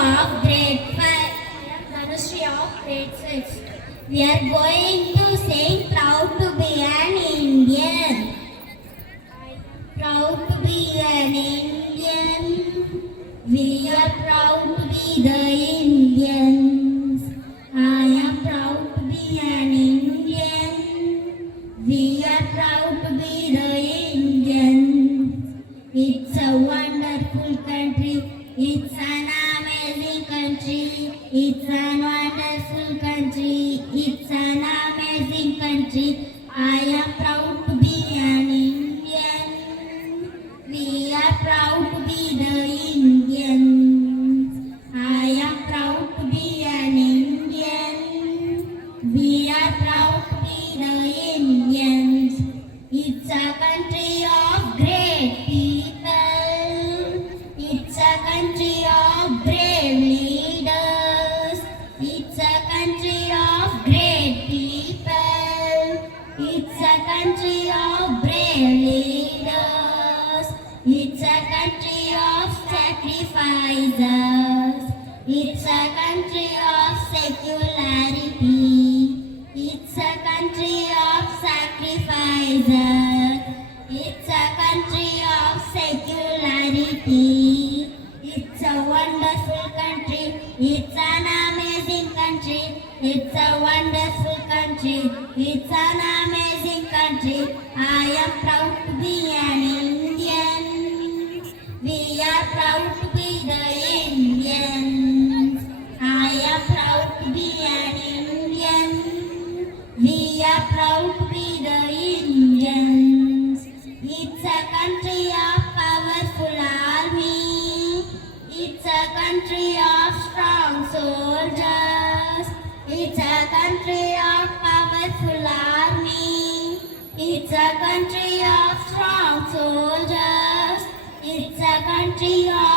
of grade 5. I am Dhanushree of grade 6. We are going to sing Proud to be an Indian. Proud to be an Indian. We are proud to be the Indians. I am proud to be an Indian. We are proud to be the Indians. It's a wonderful country. It's an amazing country. It's a wonderful country. It's an amazing country. I am proud to be an Indian. We are proud to be the Indians. I am proud to be an Indian. We are proud to be the Indians. It's a country of great people. It's a country of brave leaders. It's a country of great people. It's a country of brave leaders. It's a country of sacrifices. It's a country of secularity. It's a country of sacrifices. It's a country of secularity. It's a wonderful country. It's an amazing country. It's a wonderful country. It's an amazing country. I am proud to be an Indian. We are proud to be the Indians. I am proud to be an Indian. We are proud to be the Indians. It's a country of powerful army. It's a country of strong soldiers. It's a country of powerful army. It's a country of strong soldiers. It's a country of